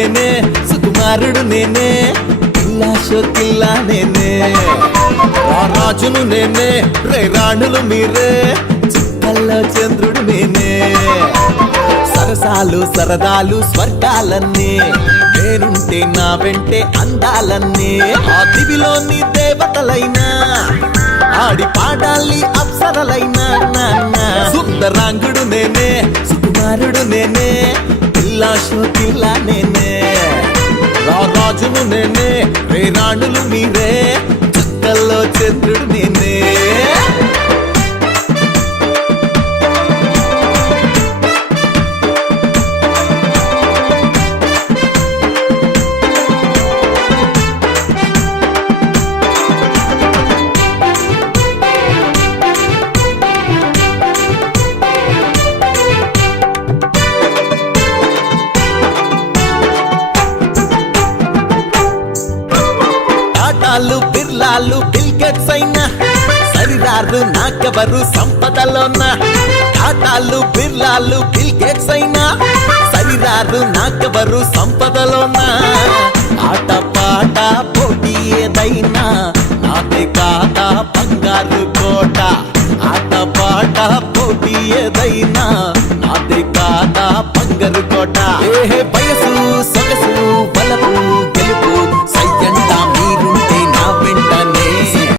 నేనే సుకుమారుడు నేనే కిల్లా షోకిల్లా నేనే రాజును నేనే రే రాణులు మీరే చుక్కల్లో చంద్రుడు నేనే సరసాలు సరదాలు స్వర్గాలన్నీ నేనుంటే నా వెంటే అందాలన్నీ ఆ దివిలోని దేవతలైనా ఆడి పాడాలి అప్సరలైనా సుందరాంగుడు నేనే సుకుమారుడు నేనే కిల్లా షోకిల్లా నేనే రాజును నేనే రే రాణులు మీరే చుక్కల్లో చంద్రుడు నేనే టాటాలు బిర్లాలు బిల్ గేట్స్ అయినా సరిదారు నాకెవరు సంపదలోన టాటాలు బిర్లాలు బిల్ గేట్స్ అయినా సరిదారు నాకెవరు సంపదలోన ఆట పాట పోటీ ఏదైనా